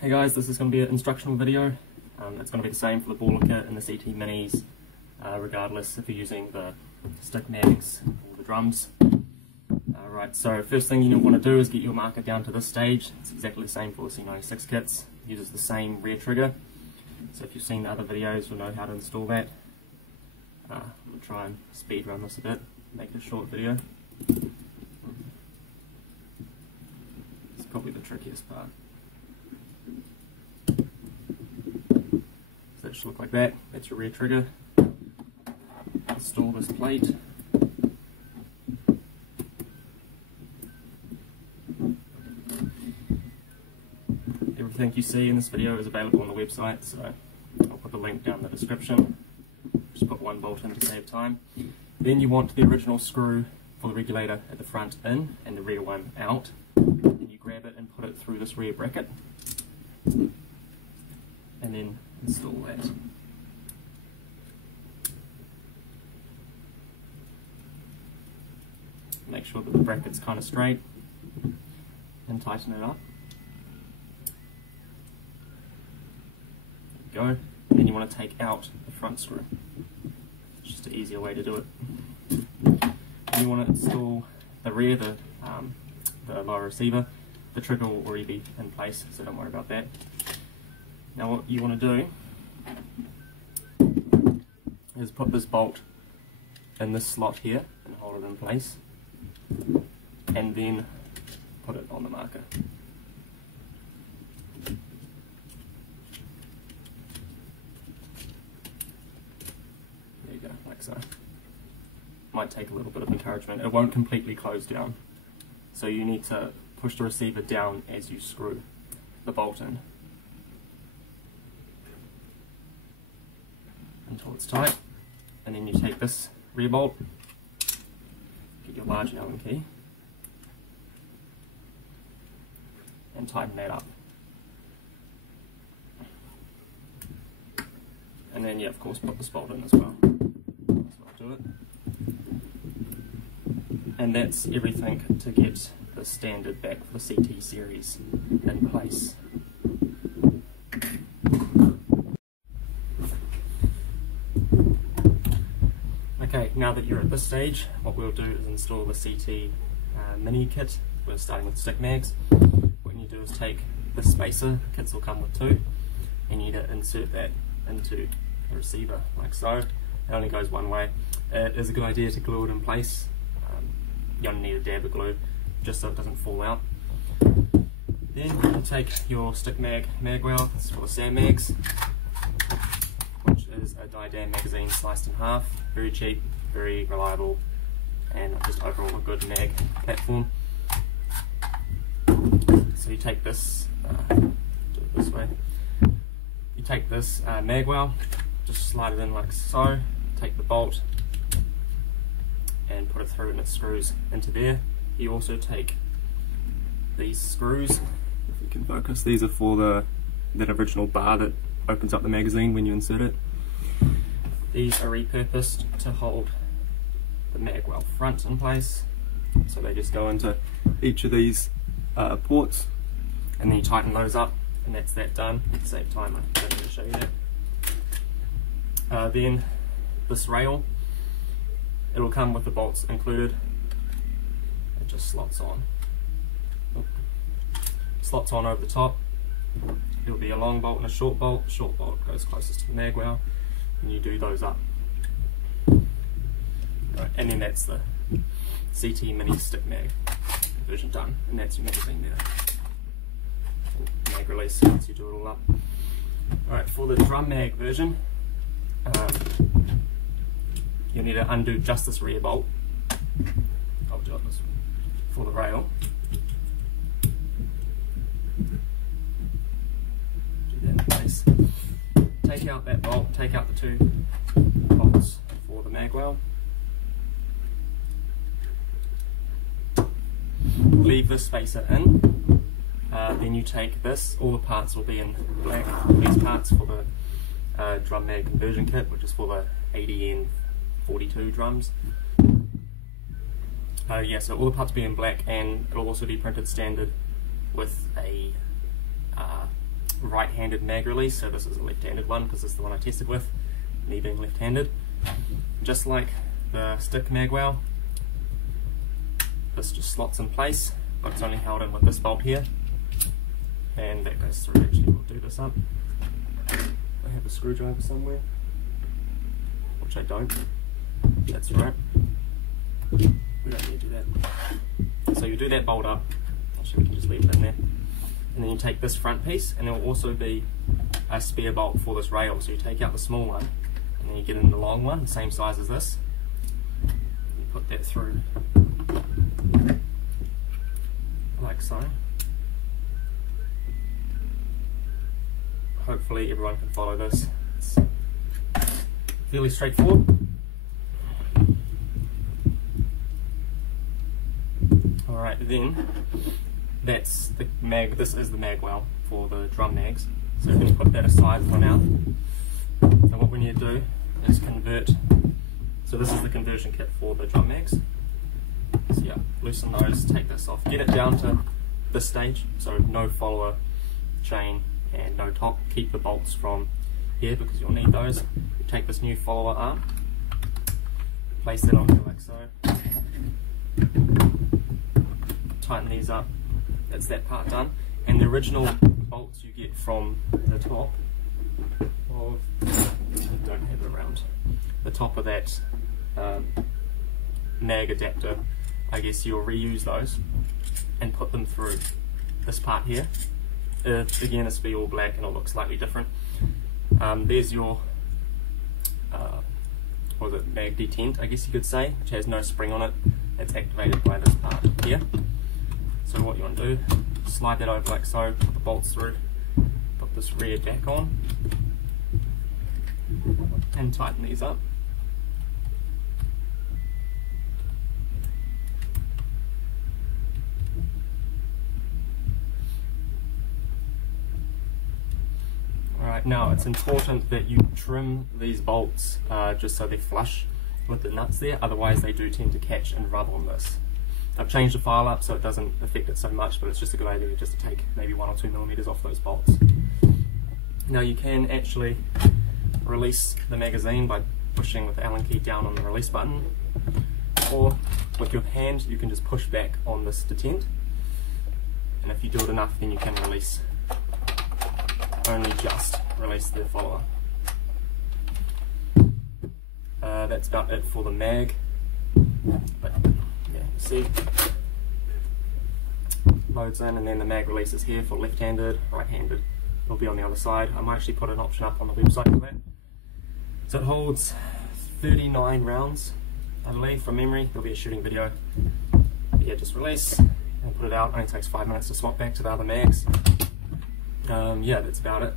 Hey guys, this is going to be an instructional video. It's going to be the same for the baller kit and the CT minis, regardless if you're using the stick mags or the drums. Right, so first thing you want to do is get your marker down to this stage. It's exactly the same for the C96 kits. It uses the same rear trigger. So if you've seen the other videos, you'll know how to install that. I'm going to try and speed run this a bit, make it a short video. It's probably the trickiest part. So it should look like that. That's your rear trigger. Install this plate. Everything you see in this video is available on the website, so I'll put the link down in the description. Just put one bolt in to save time. Then you want the original screw for the regulator at the front in and the rear one out. Then you grab it and put it through this rear bracket. And then install that. Make sure that the bracket's kind of straight and tighten it up. There you go. And then you want to take out the front screw. It's just an easier way to do it. And you want to install the rear, the lower receiver. The trigger will already be in place, so don't worry about that. Now what you want to do is put this bolt in this slot here and hold it in place, and then put it on the marker. There you go, like so. Might take a little bit of encouragement. It won't completely close down, so you need to push the receiver down as you screw the bolt in until it's tight, and then you take this rear bolt, get your large Allen key, and tighten that up. And then, yeah, of course, put this bolt in as well. That's what I'll do it. And that's everything to get the standard back for the CT series in place. Okay, now that you're at this stage, what we'll do is install the CT mini kit. We're starting with stick mags. What you need to do is take this spacer, kits will come with two, and you need to insert that into the receiver like so. It only goes one way. It is a good idea to glue it in place. You only need a dab of glue just so it doesn't fall out. Then you take your stick mag well. This is for the sand mags, which is a Didam magazine sliced in half. Very cheap, very reliable, and just overall a good mag platform. So you take this, do it this way. You take this mag well, just slide it in like so. Take the bolt and put it through, and it screws into there. You also take these screws, if you can focus. These are for that original bar that opens up the magazine when you insert it. These are repurposed to hold the mag well front in place, so they just go into each of these ports, and then you tighten those up, and that's that done. Save time, I'm going to show you that. Then this rail, it'll come with the bolts included. It just slots on. Slots on over the top. It'll be a long bolt and a short bolt. The short bolt goes closest to the mag well, and you do those up. Right, and then that's the CT mini stick mag version done, and that's your magazine there. Mag release once you do it all up. Alright, for the drum mag version, you need to undo just this rear bolt. I'll do it this way. For the rail. Do that in place. Take out that bolt, take out the two bolts for the mag well. Leave this spacer in. Then you take this, all the parts will be in black. These parts for the drum mag conversion kit, which is for the ADN 42 drums. Yeah, so all the parts will be in black, and it'll also be printed standard with a right-handed mag release, so this is a left-handed one because it's the one I tested with, me being left-handed. Just like the stick mag well, this just slots in place, but it's only held in with this bolt here, and that goes through. Actually, we'll do this up. I have a screwdriver somewhere, which I don't. That's right. We don't need to do that. So you do that bolt up. Actually, we can just leave it in there. And then you take this front piece, and there will also be a spare bolt for this rail. So you take out the small one, and then you get in the long one, the same size as this. You put that through, like so. Hopefully everyone can follow this. It's fairly straightforward. Alright, then that's the mag. This is the mag well for the drum mags. So we're going to put that aside for now. And what we need to do is convert. So this is the conversion kit for the drum mags. So yeah, loosen those, take this off, get it down to this stage. So no follower chain and no top. Keep the bolts from here because you'll need those. You take this new follower arm, place it on here like so. Tighten these up. That's that part done. And the original bolts you get from the top of, don't have it around, the top of that mag adapter, I guess you'll reuse those and put them through this part here. Again, this will be all black and it'll look slightly different. There's your what was it, mag detent, I guess you could say, which has no spring on it. It's activated by this part here. So what you want to do, slide that over like so, put the bolts through, put this rear jack on, and tighten these up. Alright, now it's important that you trim these bolts just so they're flush with the nuts there, otherwise they do tend to catch and rub on this. I've changed the file up so it doesn't affect it so much, but it's just a good idea just to take maybe 1 or 2 millimeters off those bolts. Now you can actually release the magazine by pushing with the Allen key down on the release button, or with your hand you can just push back on this detent, and if you do it enough then you can release, only just release the follower. That's about it for the mag, but yeah, see, loads in, and then the mag releases here for left-handed, right-handed. It'll be on the other side. I might actually put an option up on the website for that. So it holds 39 rounds, I believe, from memory. There'll be a shooting video. But yeah, just release and put it out. Only takes 5 minutes to swap back to the other mags. Yeah, that's about it.